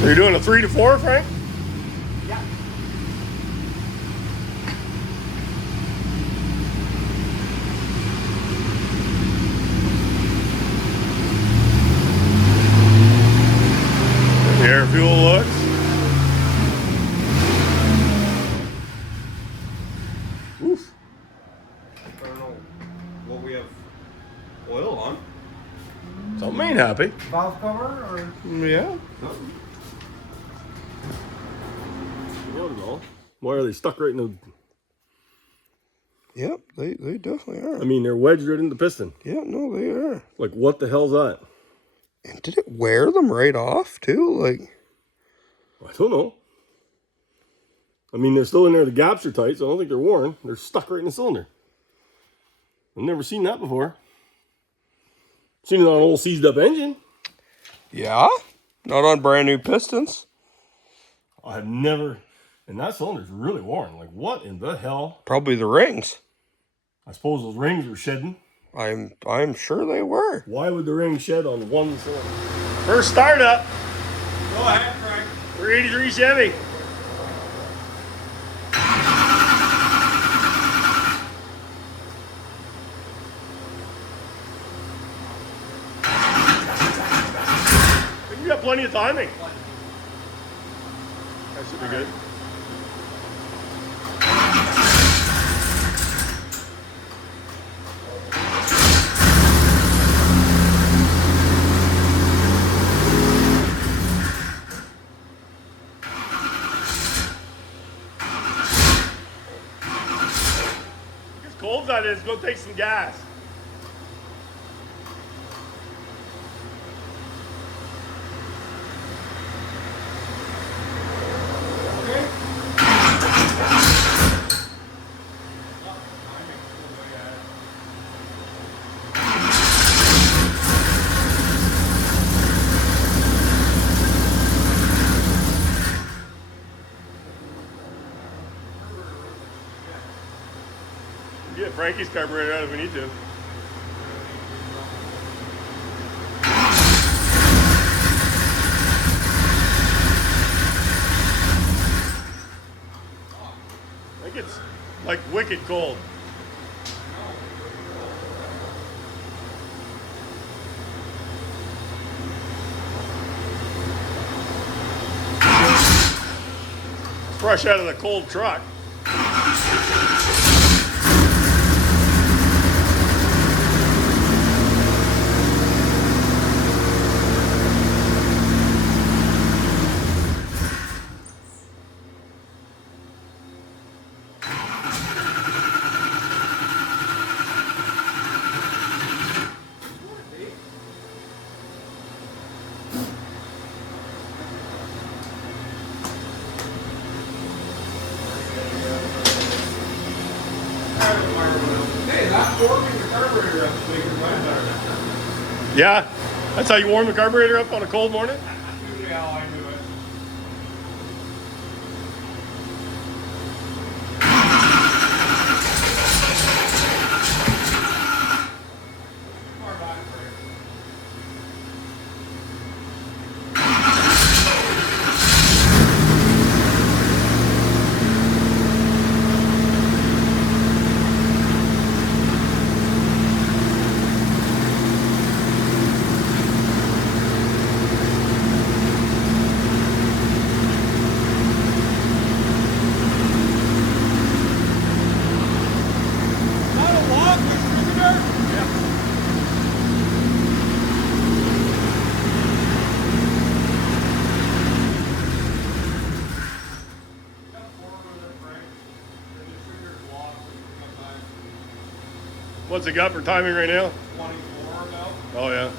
So you're doing a 3 to 4, Frank? Yeah. The air fuel looks. Oof. I don't know what we have oil on. Something ain't happy. Valve cover or? Yeah. Something. I don't know. Why are they stuck right in the... Yep, they definitely are. I mean, they're wedged right in the piston. Yeah, no, they are. Like, what the hell's that? And did it wear them right off, too? Like... I don't know. I mean, they're still in there. The gaps are tight, so I don't think they're worn. They're stuck right in the cylinder. I've never seen that before. Seen it on an old seized up engine. Yeah? Not on brand new pistons. I've never... And that cylinder's really worn. Like, what in the hell? Probably the rings. I suppose those rings were shedding. I'm sure they were. Why would the ring shed on one cylinder? First startup. Go ahead, Frank. 383 Chevy. You got plenty of timing. That should be good. It's cold out there. It's going to take some gas. Get Frankie's carburetor out if we need to. I think it's like wicked cold. Fresh out of the cold truck. Hey, that's warming the carburetor up so you can run better. Yeah, that's how you warm the carburetor up on a cold morning? Usually how I do it. Far back, Frank. Not a walk, distributor? Yeah. What's it got for timing right now? 24 now. Oh, yeah.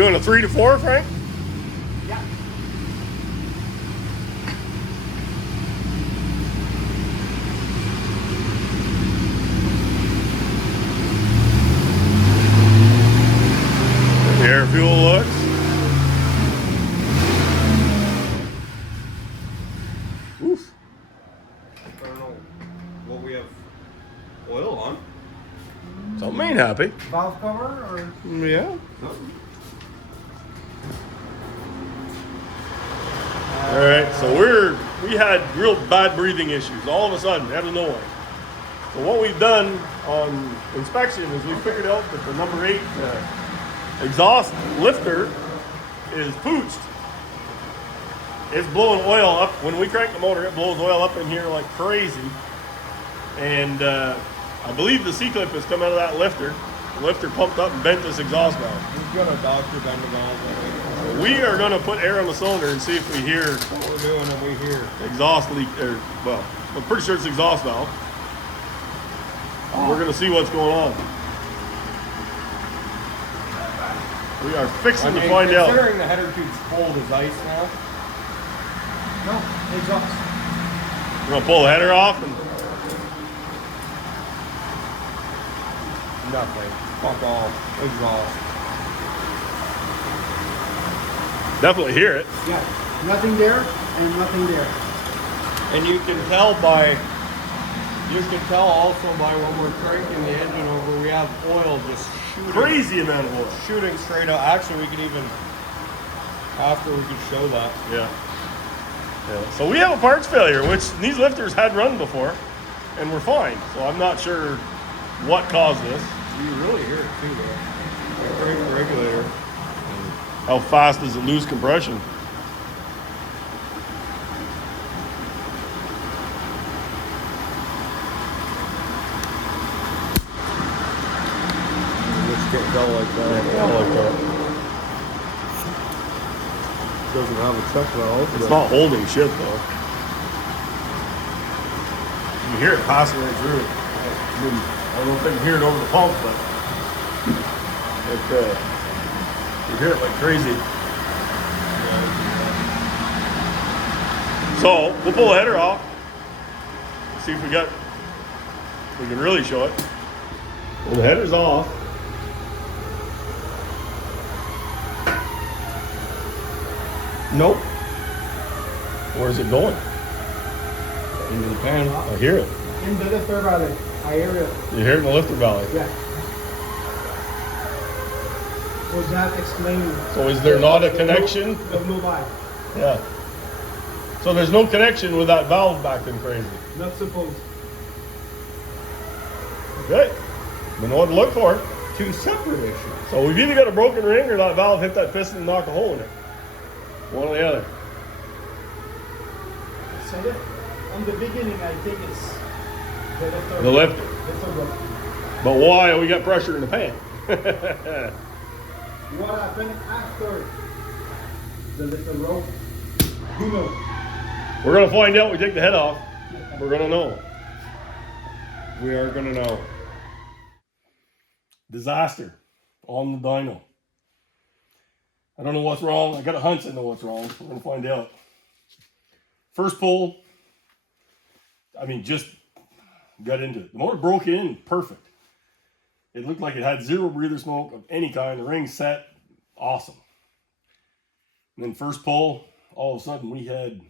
doing a 3 to 4, Frank? Yeah. The air fuel looks. Oof. I don't know what we have oil on. Something ain't happy. Valve cover or? Yeah. All right, so we had real bad breathing issues all of a sudden, out of nowhere. So what we've done on inspection is we figured out that the number 8 exhaust lifter is pooched. It's blowing oil up. When we crank the motor, it blows oil up in here like crazy. And I believe the C-clip has come out of that lifter. The lifter pumped up and bent this exhaust valve. We've got a doctor bend the valve. We are going to put air on the cylinder and see if we hear What we're doing and we hear. exhaust leak, or, well, I'm pretty sure it's exhaust valve. We're going to see what's going on. We are fixing to find out. Considering the header tube's cold as ice now. No, exhaust. We're going to pull the header off and Nothing. Fuck all. Exhaust. definitely hear it. Yeah, nothing there and nothing there. And you can tell also by when we're cranking the engine over, we have oil just shooting. Crazy amount of oil. Shooting straight out. Actually, we could even, after we could show that. Yeah. So we have a parts failure, which these lifters had run before, and we're fine. So I'm not sure what caused this. You really hear it too, though. The brake regulator. How fast does it lose compression? Just can't go like that. Yeah, like that. Doesn't have a check valve. It's not holding shit though. You hear it passing right through it. I mean, I don't know if they can hear it over the pump, but you hear it like crazy. So we'll pull the header off. See if we can really show it. Well, the header's off. Nope. Where's it going? Into the pan. I hear it. In the lifter valley, I hear it. You hear it in the lifter valley. Yeah. So that explains. So is there not a connection? The blue line. Yeah. So there's no connection with that valve acting crazy. Not supposed. Okay. We know what to look for. Two separate issues. So we've either got a broken ring or that valve hit that piston and knocked a hole in it. One or the other. So that, on the beginning, I think it's the lifter. The lifter. Lifter broke. But why? We got pressure in the pan. What happened after the lifter broke? Who knows? We're going to find out. We take the head off. We're going to know. We are gonna know. Disaster on the dyno. I don't know what's wrong. I got a hunch I know what's wrong. We're going to find out. First pull, I mean, just got into it. The motor broke in perfect. It looked like it had zero breather smoke of any kind. The ring set, awesome. And then first pull, all of a sudden we had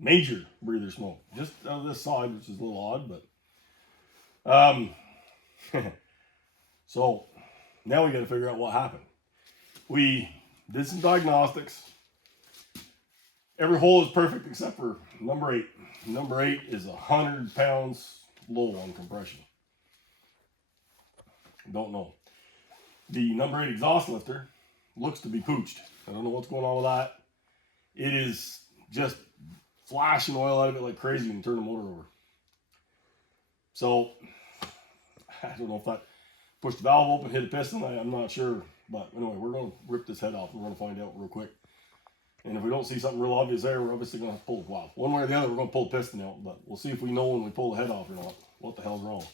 major breather smoke. Just out of this side, which is a little odd, but so now we got to figure out what happened. We did some diagnostics. Every hole is perfect except for number 8. Number 8 is 100 pounds low on compression. Don't know. The number 8 exhaust lifter looks to be pooched. I don't know what's going on with that. It is just flashing oil out of it like crazy when you turn the motor over. So, I don't know if that pushed the valve open, hit a piston. I'm not sure. But anyway, we're going to rip this head off. We're going to find out real quick. And if we don't see something real obvious there, we're obviously going to have to pull the valve. One way or the other, we're going to pull the piston out. But we'll see if we know when we pull the head off or not what the hell's wrong.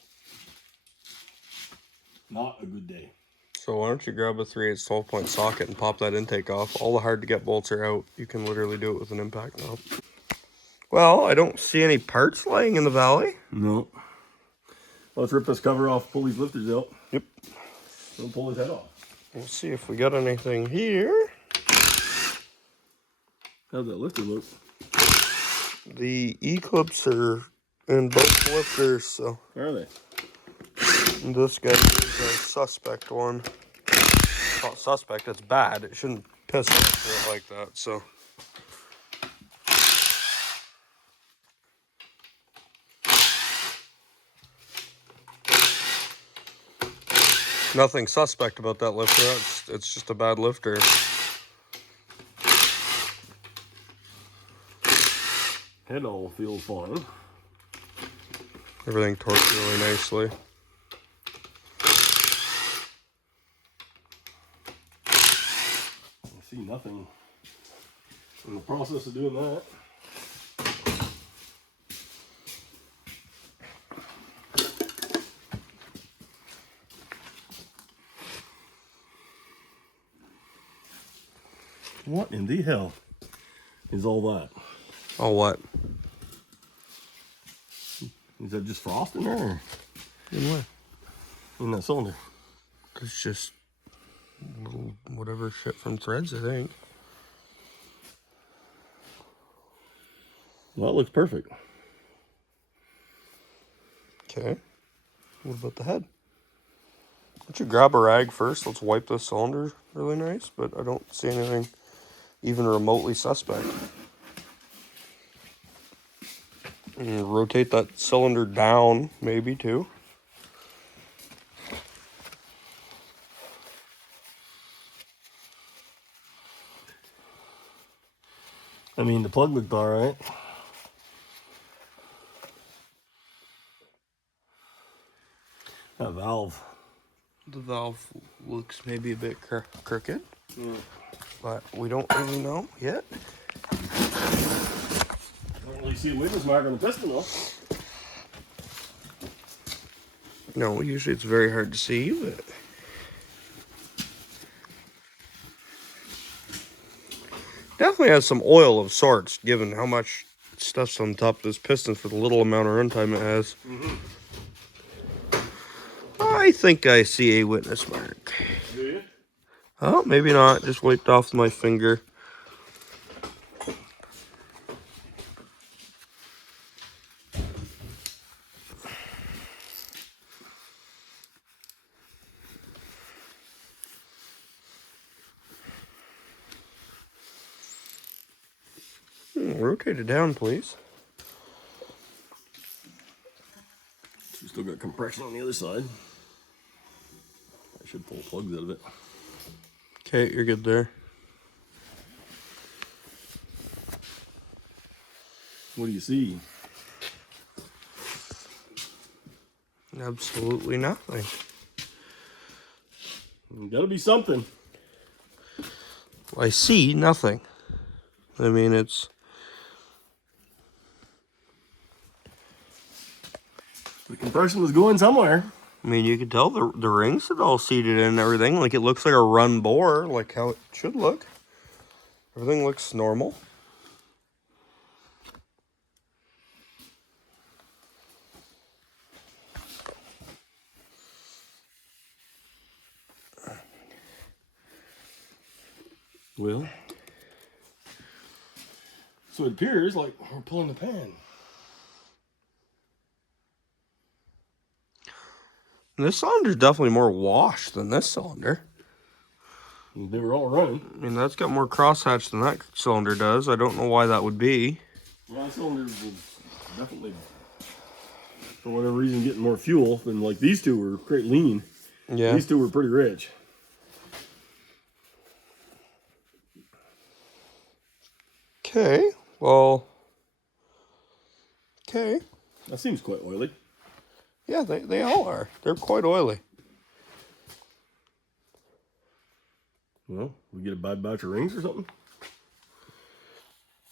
Not a good day. So why don't you grab a 3/8 12-point socket and pop that intake off. All the hard-to-get bolts are out. You can literally do it with an impact now. Well, I don't see any parts lying in the valley. No. Let's rip this cover off, pull these lifters out. Yep. We'll pull his head off. We'll see if we got anything here. How's that lifter look? The E-clips are in both lifters, so. Are they? And this guy is a suspect one. Not suspect, it's bad. It shouldn't piss off like that, so. Nothing suspect about that lifter. It's just a bad lifter. Head all feels fine. Everything torques really nicely. I see nothing in the process of doing that. What in the hell is all that? Oh, what? Is that just frost in there? Or In what? in that cylinder? It's just little whatever shit from threads, I think. Well, that looks perfect. Okay. What about the head? Why don't you grab a rag first? Let's wipe this cylinder really nice, but I don't see anything even remotely suspect. And rotate that cylinder down, maybe, too. I mean, the plug looked all right. That valve. The valve looks maybe a bit crooked, Yeah. but we don't really know yet. Don't really see a witness mark on the piston though. No, usually it's very hard to see, but definitely has some oil of sorts, given how much stuff's on top of this piston for the little amount of runtime it has. Mm-hmm. I think I see a witness mark. Do you? Oh, maybe not. Just wiped off my finger. Rotate it down, please. We still got compression on the other side. I should pull plugs out of it. Okay, you're good there. What do you see? Absolutely nothing. Gotta be something. I see nothing. I mean, it's... The compression was going somewhere. I mean, you can tell the rings are all seated in and everything. Like, it looks like a run bore, like how it should look. Everything looks normal. Well, so it appears like we're pulling the pan. This cylinder's definitely more washed than this cylinder. They were all running. I mean, that's got more crosshatch than that cylinder does. I don't know why that would be. Well, that cylinder was definitely, for whatever reason, getting more fuel than like these two were quite lean. Yeah. These two were pretty rich. Okay, well... Okay. That seems quite oily. Yeah, they all are. They're quite oily. Well, we get a bad batch of rings or something?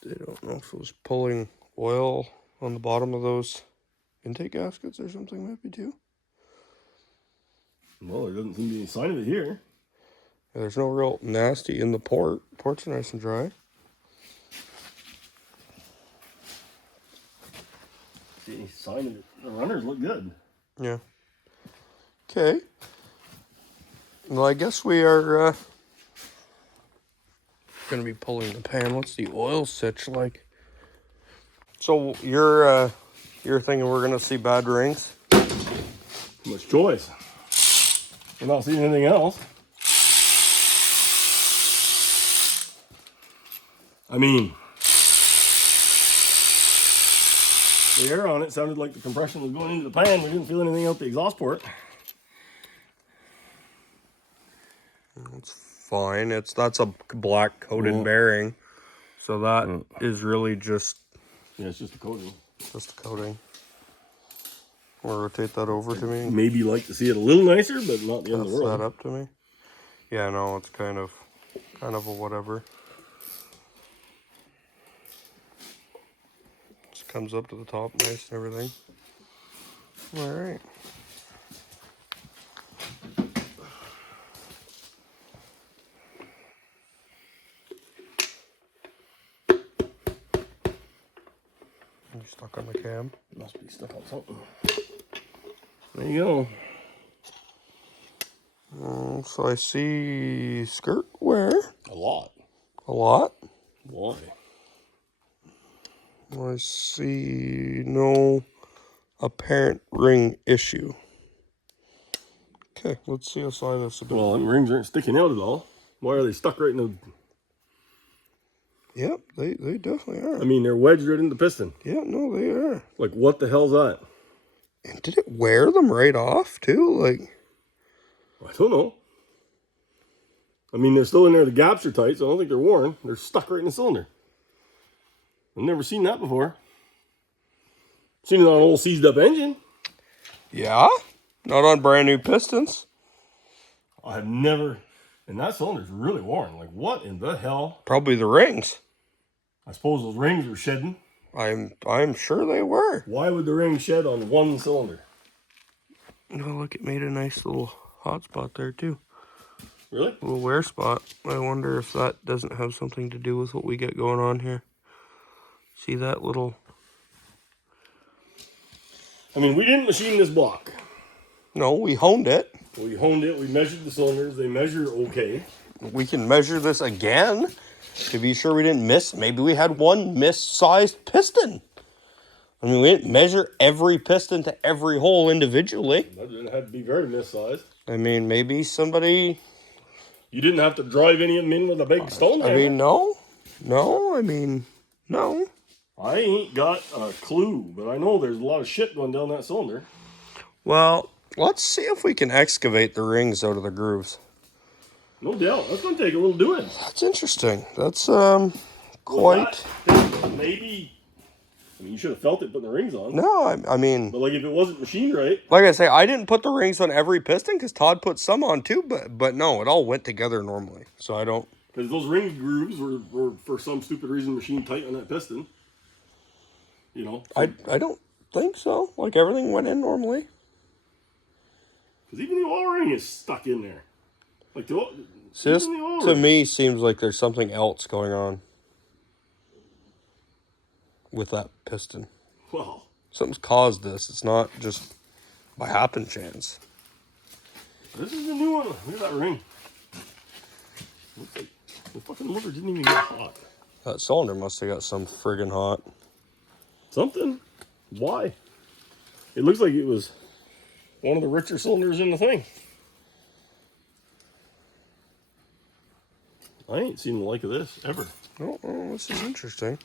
I don't know if it was pulling oil on the bottom of those intake gaskets or something, maybe too. Well, there doesn't seem to be any sign of it here. There's no real nasty in the port. Port's nice and dry. See any sign of it? The runners look good. Yeah. Okay. Well, I guess we are going to be pulling the pan. What's the oil sitch like? So you're thinking we're going to see bad rings? Too much choice. We're not seeing anything else. I mean, the air on it sounded like the compression was going into the pan. We didn't feel anything out the exhaust port. It's fine. That's a black coated bearing, so that is really just it's just a coating. Just a coating. Wanna rotate that over to me? Maybe like to see it a little nicer, but not the end of the world. That up to me. Yeah, no, it's kind of a whatever. Just comes up to the top, nice and everything. All right. You stuck on the cam? Must be stuck on something. There you go. So I see skirt wear. A lot. A lot. Why? I see no apparent ring issue. Okay, let's see us eye this a bit. Well, them rings aren't sticking out at all. Why are they stuck right in the... Yep, they definitely are. I mean, they're wedged right in the piston. Yeah, no, they are. Like, what the hell's that? And did it wear them right off, too? Like... I don't know. I mean, they're still in there. The gaps are tight, so I don't think they're worn. They're stuck right in the cylinder. I've never seen that before. Seen it on an old seized up engine. Yeah? Not on brand new pistons. I have never... And that cylinder's really worn. Like, what in the hell? Probably the rings. I suppose those rings were shedding. I'm sure they were. Why would the ring shed on one cylinder? Oh, look, it made a nice little hot spot there, too. Really? A little wear spot. I wonder if that doesn't have something to do with what we get going on here. See that little... I mean, we didn't machine this block. No, we honed it. We honed it. We measured the cylinders. They measure okay. We can measure this again to be sure we didn't miss. Maybe we had one missized piston. I mean, we didn't measure every piston to every hole individually. It had to be very missized. I mean, maybe somebody... You didn't have to drive any of them in with a big stone hammer. I mean, no. No, I mean, no. I ain't got a clue, but I know there's a lot of shit going down that cylinder. Well, let's see if we can excavate the rings out of the grooves. No doubt. That's going to take a little doing. That's interesting. That's, Well, quite... maybe... I mean, you should have felt it putting the rings on. No, I mean... But, like, if it wasn't machined right... Like I say, I didn't put the rings on every piston because Todd put some on too, but no, it all went together normally. So I don't... Because those ring grooves were, for some stupid reason, machined tight on that piston. You know? I don't think so. Like, everything went in normally. Because even the oil ring is stuck in there. Like, See, this, to me, seems like there's something else going on with that piston. Well, Something's caused this. It's not just by happen chance. this is a new one. Look at that ring. Looks like the fucking motor didn't even get hot. That cylinder must have got some friggin' hot. Something. Why? It looks like it was one of the richer cylinders in the thing. I ain't seen the like of this ever. Oh, this is interesting.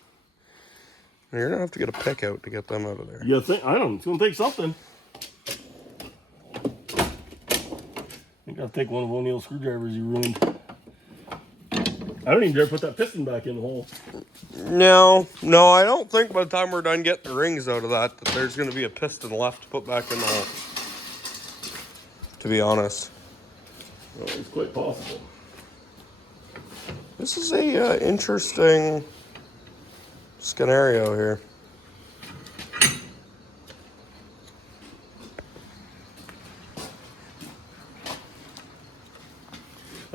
You're gonna have to get a pick out to get them out of there. You think? I don't know. It's gonna take something. I think I'll take one of O'Neill's screwdrivers you ruined. I don't even dare put that piston back in the hole. No, I don't think by the time we're done getting the rings out of that there's gonna be a piston left to put back in the hole. To be honest. Well, it's quite possible. This is a interesting scenario here.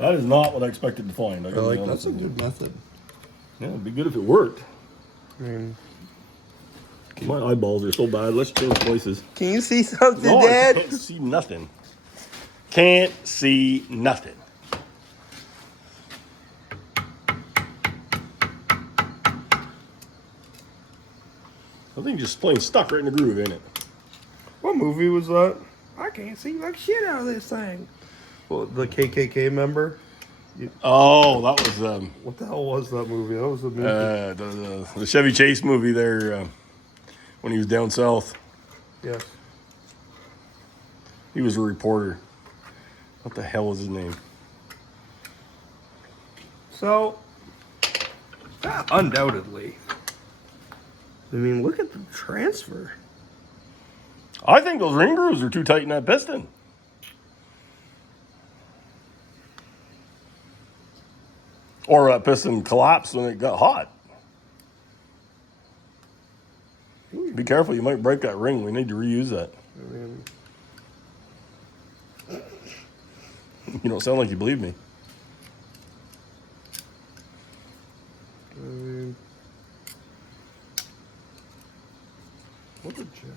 That is not what I expected to find. I gotta be honest that's a with you. good method. Yeah, it'd be good if it worked. I mean, My eyeballs are so bad. Let's change places. can you see something, No, I Dad? can't see nothing. Can't see nothing. I think just plain stuck right in the groove, ain't it? What movie was that? I can't see like shit out of this thing. Well, the KKK member. Oh, that was What the hell was that movie? That was a movie. the Chevy Chase movie there when he was down south. Yes. He was a reporter. What the hell was his name? So, undoubtedly. I mean, look at the transfer. I think those ring grooves are too tight in that piston. Or that piston collapsed when it got hot. Be careful, you might break that ring. We need to reuse that. I mean, You don't sound like you believe me. what a gem.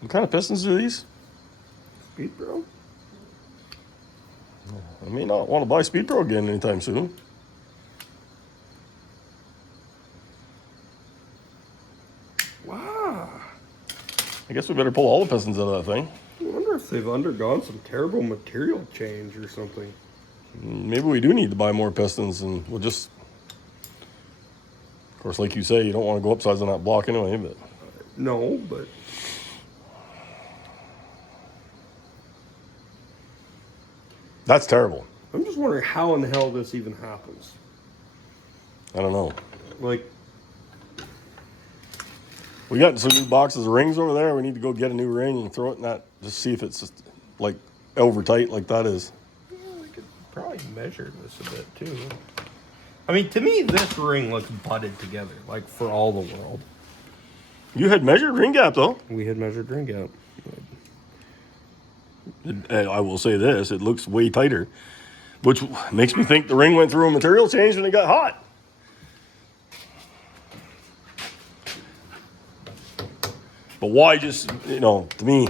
What kind of pistons are these? Speed Bro? I may not want to buy Speed Pro again anytime soon. Wow. I guess we better pull all the pistons out of that thing. I wonder if they've undergone some terrible material change or something. Maybe we do need to buy more pistons, and we'll just... Of course, like you say, you don't want to go upsize on that block anyway, but... No, but... That's terrible. I'm just wondering how in the hell this even happens. I don't know. Like, We got some new boxes of rings over there. We need to go get a new ring and throw it in that, just see if it's just, like, over tight like that is. yeah, we could probably measure this a bit, too. I mean, to me, this ring looks butted together, like, for all the world. You had measured ring gap, though. We had measured ring gap. And I will say this, it looks way tighter, which makes me think the ring went through a material change when it got hot. But why just, to me,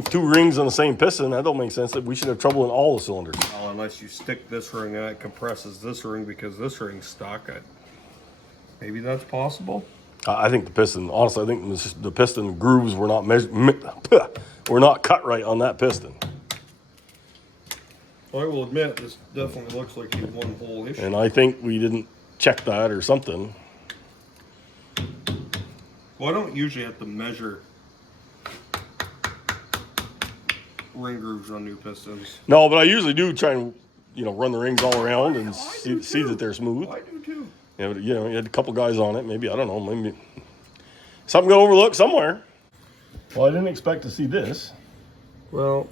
two rings on the same piston, that don't make sense. That we should have trouble in all the cylinders. Well, unless you stick this ring and it compresses this ring because this ring's stuck. Maybe that's possible. I think the piston, honestly, I think the piston grooves were not were not cut right on that piston. I will admit, this definitely looks like one whole issue. And I think we didn't check that or something. Well, I don't usually have to measure ring grooves on new pistons. No, but I usually do try and, run the rings all around and see that they're smooth. I do too. Yeah, but, you had a couple guys on it. Maybe, I don't know, maybe something got overlooked somewhere. Well, I didn't expect to see this. Well,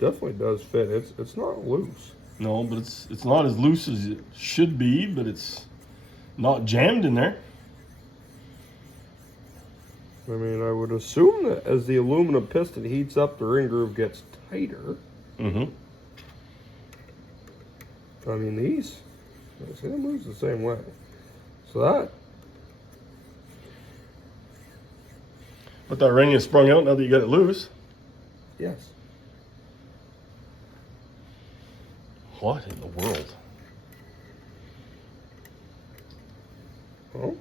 definitely does fit. It's not loose. No, but it's not as loose as it should be, but it's not jammed in there. I mean, I would assume that as the aluminum piston heats up, the ring groove gets tighter. Mm-hmm. I mean, these, see, them moves the same way. So that, But that ring is sprung out now that you got it loose. yes. What in the world? Well,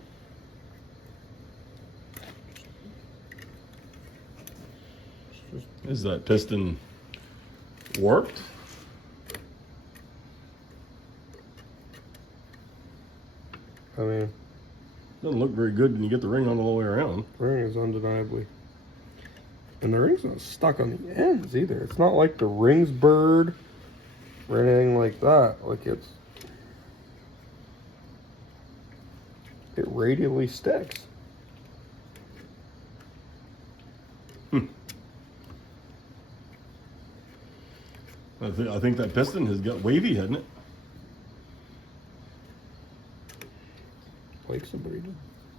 Is that piston warped? I mean, Doesn't look very good when you get the ring on all the way around. ring is undeniably. And the ring's not stuck on the ends either. It's not like the ring's burred or anything like that. Like it radially sticks. I think that piston has got wavy, hasn't it? Like somebody to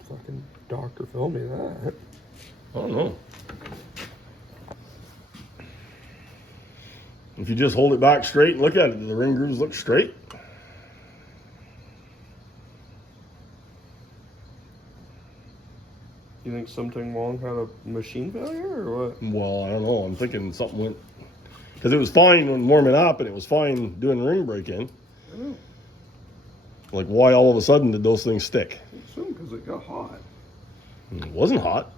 fucking Dr. Phil me that. I don't know. If you just hold it back straight and look at it, do the ring grooves look straight? You think something wrong had a machine failure or what? Well, I don't know. I'm thinking something went, because it was fine when warming up and it was fine doing ring break-in. Oh. Like, why all of a sudden did those things stick? I assume because it got hot. It wasn't hot.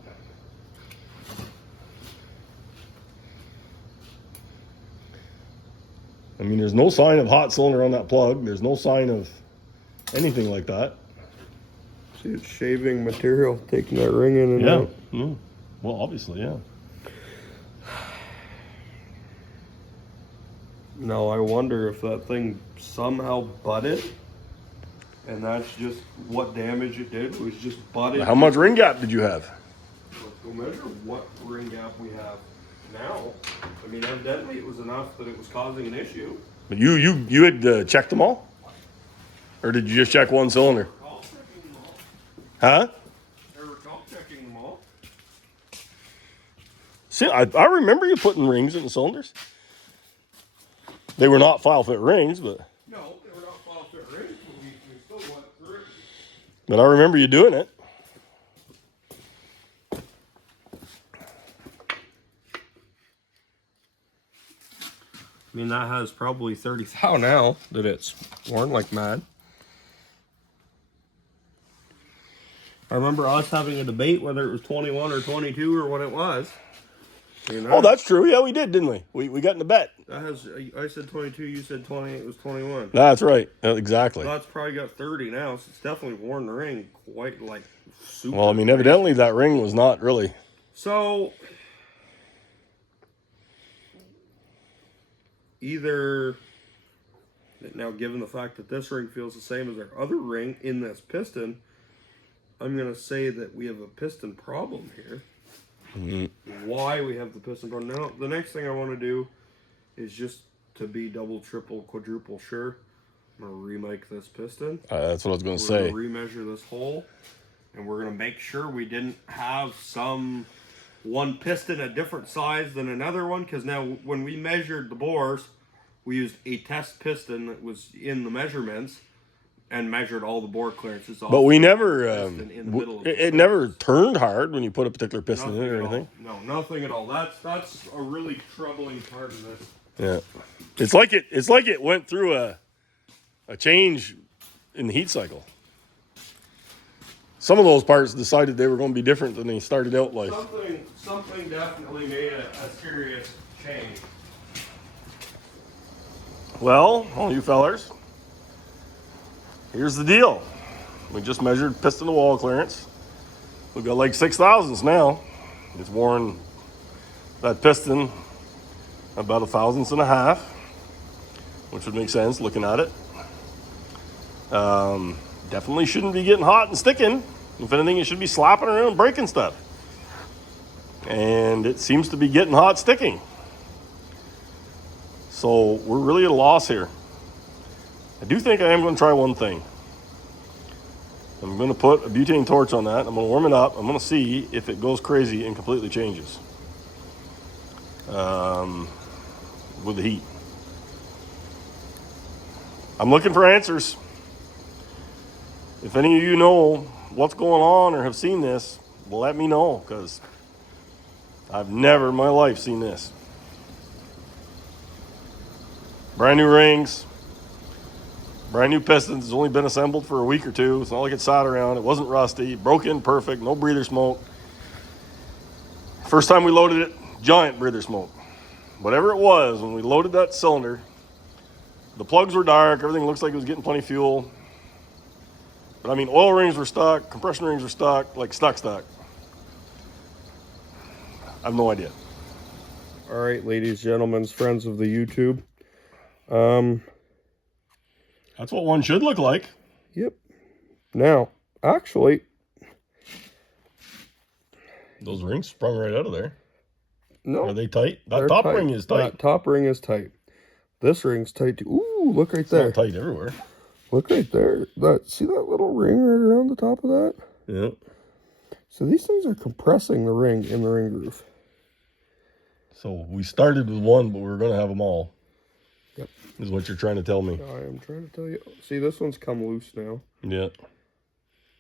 I mean, there's no sign of hot cylinder on that plug. There's no sign of anything like that. See, it's shaving material, taking that ring in and out. Mm. Well, obviously, yeah. Now, I wonder if that thing somehow butted, and that's just what damage it did. It was just butted. How much ring gap did you have? Let's go measure what ring gap we have now. I mean, evidently it was enough that it was causing an issue. But you had checked them all? Or did you just check one cylinder? Call checking them all. Huh? They were call checking them all. See, I remember you putting rings in the cylinders. They were not file fit rings, but... No, they were not file fit rings, but we still went through it. But I remember you doing it. I mean, that has probably 30 thou now that it's worn like mad. I remember us having a debate whether it was 21 or 22 or what it was. You know? Oh, that's true. Yeah, we did, didn't we? We got in the bet. That has, I said 22, you said 20, it was 21. That's right. Exactly. Well, that's probably got 30 now, so it's definitely worn the ring quite like super. Well, I mean, evidently that ring was not really... So, either, now given the fact that this ring feels the same as our other ring in this piston, I'm going to say that we have a piston problem here. Mm-hmm. Why we have the piston problem. Now, the next thing I want to do is just to be double, triple, quadruple sure. I'm going to remake this piston. that's what I was going to say. We're going to remeasure this hole, and we're going to make sure we didn't have one piston a different size than another one, because now when we measured the bores, we used a test piston that was in the measurements and measured all the bore clearances. But we never, it never turned hard when you put a particular piston in it or anything. No, nothing at all. That's a really troubling part of this. Yeah, it's like it went through a change in the heat cycle. Some of those parts decided they were going to be different than they started out life. Something definitely made a serious change. Well, all you fellers, here's the deal. We just measured piston to wall clearance. We've got like 6,000ths now. It's worn that piston about 1/1000, which would make sense looking at it. Definitely shouldn't be getting hot and sticking. If anything, it should be slapping around and breaking stuff. And it seems to be getting hot sticking. So we're really at a loss here. I do think I am going to try one thing. I'm going to put a butane torch on that. I'm going to warm it up. I'm going to see if it goes crazy and completely changes with the heat. I'm looking for answers. If any of you know what's going on or have seen this, let me know, because I've never in my life seen this. Brand new rings, brand new pistons. It's only been assembled for a week or two. It's not like it sat around. It wasn't rusty. Broke in perfect. No breather smoke. First time we loaded it, giant breather smoke. Whatever it was, when we loaded that cylinder, the plugs were dark. Everything looks like it was getting plenty of fuel. But I mean, oil rings were stuck. Compression rings were stuck. Like stuck. I have no idea. All right, ladies, gentlemen, friends of the YouTube. That's what one should look like. Yep. Now, actually, those rings sprung right out of there. No. Are they tight? That top ring is tight. That top ring is tight. This ring's tight too. Ooh, look right there. It's not tight everywhere. Look right there. See that little ring right around the top of that? Yeah. So these things are compressing the ring in the ring groove. So we started with one, but we were going to have them all. Yep. Is what you're trying to tell me. I am trying to tell you. See, this one's come loose now. Yeah.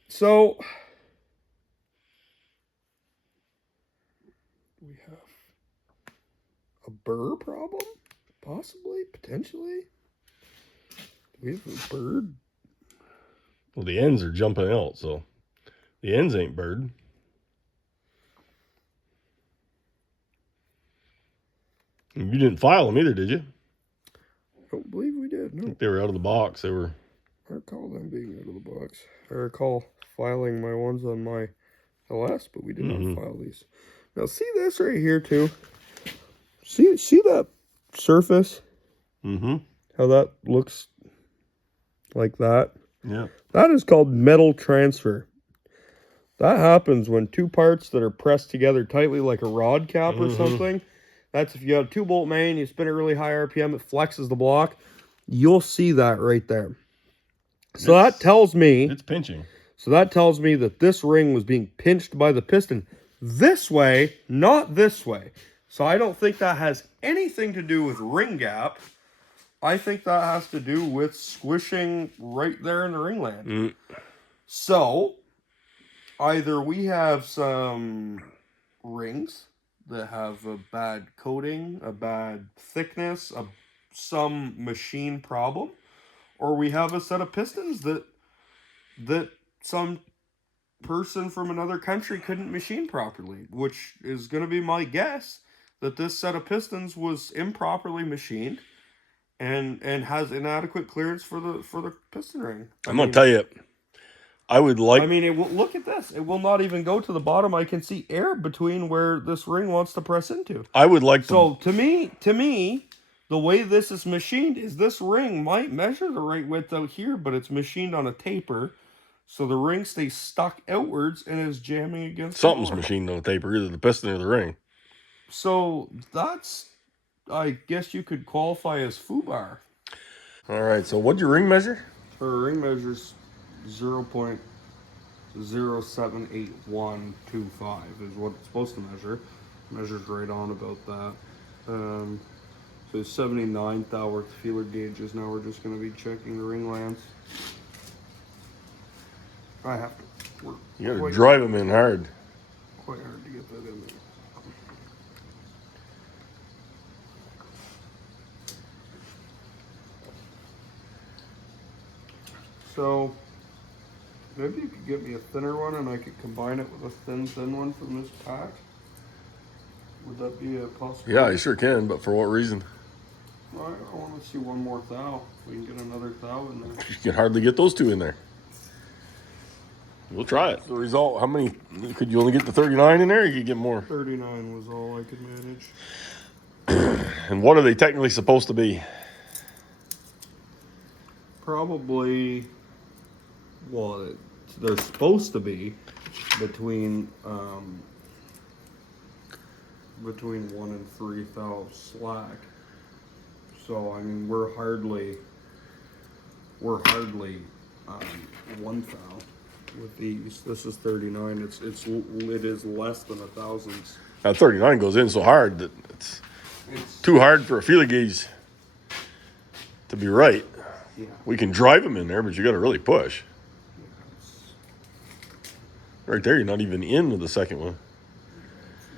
So, we have a burr problem? Possibly, potentially. We have a bird. Well, the ends are jumping out, so the ends ain't bird. And you didn't file them either, did you? I don't believe we did. I No. think they were out of the box. They were. I recall them being out of the box. I recall filing my ones on my LS, but we did not file these. Now, see this right here, too? See that surface? Mm-hmm. How that looks like that? Yeah. That is called metal transfer. That happens when two parts that are pressed together tightly like a rod cap or something. That's if you have a 2-bolt main, you spin it really high RPM, it flexes the block. You'll see that right there. So that tells me... It's pinching. So that tells me that this ring was being pinched by the piston this way, not this way. So I don't think that has anything to do with ring gap. I think that has to do with squishing right there in the ringland. So, either we have some rings that have a bad coating, a bad thickness, some machine problem, or we have a set of pistons that some person from another country couldn't machine properly, which is going to be my guess that this set of pistons was improperly machined and has inadequate clearance for the piston ring. I'm gonna tell you, I would like. I mean, it will, look at this. It will not even go to the bottom. I can see air between where this ring wants to press into. I would like. So to me, the way this is machined is this ring might measure the right width out here, but it's machined on a taper, so the ring stays stuck outwards and is jamming against Something's the machined on the taper, either the piston or the ring. So that's, I guess you could qualify as foobar. All right. So what'd your ring measure? Her ring measures 0.078125 is what it's supposed to measure. Measures right on about that. So 79 thou worth feeler gauges. Now we're just going to be checking the ring lands. I have to work. You gotta drive them in hard. Quite hard to get that in there. So maybe you could get me a thinner one and I could combine it with a thin one from this pack. Would that be a possibility? Yeah, you sure can, but for what reason? I want to see one more thou. We can get another thou in there. You can hardly get those two in there. We'll try it. The result, how many, could you only get the 39 in there, or you could get more? 39 was all I could manage. And what are they technically supposed to be? Probably, well, they're supposed to be between 1 and 3 thou slack. So I mean, we're hardly 1 thou with these. This is 39. It is less than a thousandths. That 39 goes in so hard that it's too hard for a feeler gauge to be right. Yeah. We can drive them in there, but you got to really push. Right there, you're not even into the second one.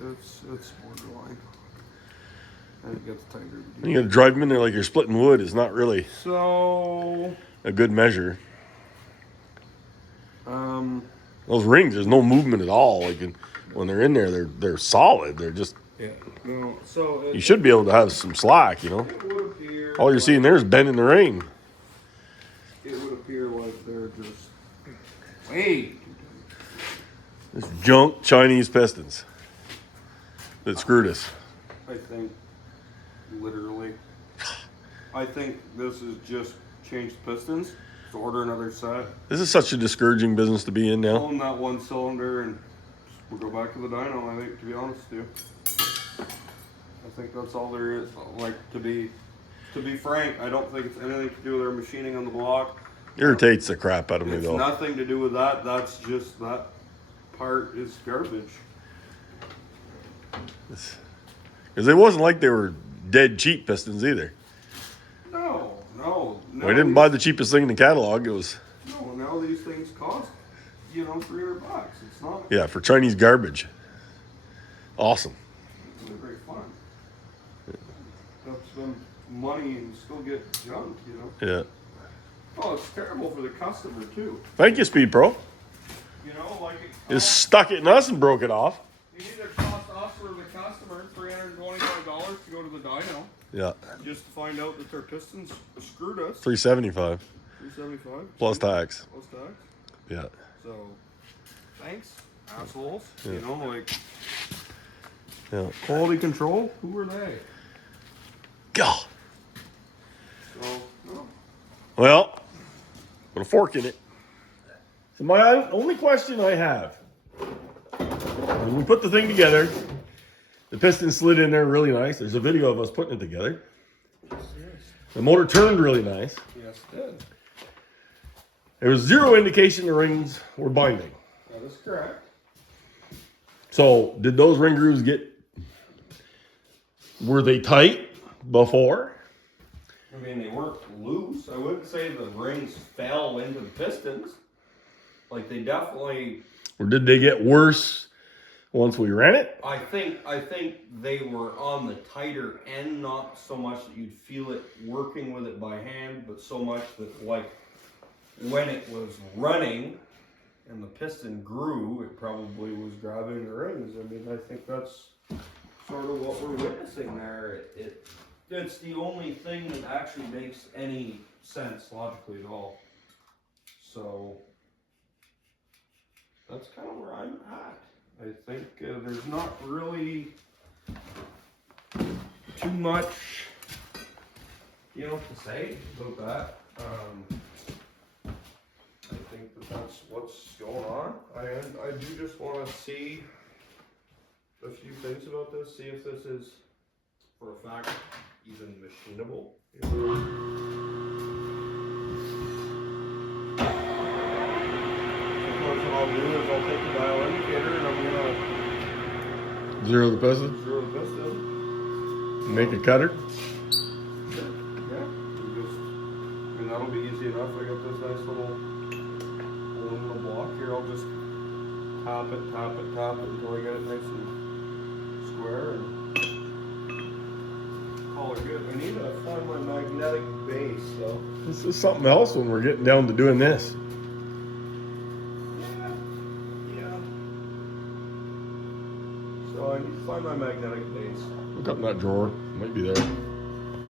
It's borderline. I think it's tighter. You got to drive them in there like you're splitting wood. Is not really So a good measure. Those rings, there's no movement at all. Like when they're in there, they're solid. They're just. yeah. No. So You should be able to have some slack, you know. it would appear. All you're seeing there is bend in the ring. It would appear like they're just way. It's junk Chinese pistons that screwed us. I think, literally. I think this is just changed pistons to order another set. This is such a discouraging business to be in now. Own that one cylinder and we'll go back to the dyno, I think, to be honest with you. I think that's all there is. Like, to be frank, I don't think it's anything to do with our machining on the block. Irritates the crap out of me It's though. nothing to do with that. That's just, that part is garbage. Because it wasn't like they were dead cheap pistons either. now We didn't these- buy the cheapest thing in the catalog. It was, No, now these things cost, you know, $300. It's not. yeah, for Chinese garbage. Awesome. They're very fun. Don't spend money and still get junk, you know. Yeah. Oh, it's terrible for the customer too. Thank you, Speed Pro. You know, like it Just stuck it in us and broke it off. It either cost us or the customer $325 to go to the dyno Yeah. just to find out that their pistons screwed us. $375 $375 plus tax. plus tax. Yeah. So, thanks, assholes. You know, like Yeah. quality control. Who are they? God. So, no. Well, put a fork in it. So my only question I have, when we put the thing together, the piston slid in there really nice. There's a video of us putting it together. The motor turned really nice. Yes, it did. There was zero indication the rings were binding. That is correct. So did those ring grooves were they tight before? I mean, they weren't loose. I wouldn't say the rings fell into the pistons. Like, they definitely... Or did they get worse once we ran it? I think they were on the tighter end, not so much that you'd feel it working with it by hand, but so much that, like, when it was running and the piston grew, it probably was grabbing the rings. I mean, I think that's sort of what we're witnessing there. It's the only thing that actually makes any sense logically at all. So that's kind of where I'm at. I think there's not really too much, you know, to say about that. I think that's what's going on. I do just want to see a few things about this, see if this is, for a fact, even machinable. What I'll do is I'll take the dial indicator and I'm gonna Zero the piston? zero the piston. Make a cutter? Sure. Yeah. I mean, that'll be easy enough. I got this nice little aluminum block here. I'll just tap it until I get it nice and square and call it good. I need to find my magnetic base though. This is something else when we're getting down to doing this. Yeah. So I need to find my magnetic base. Look up in that drawer. Might be there.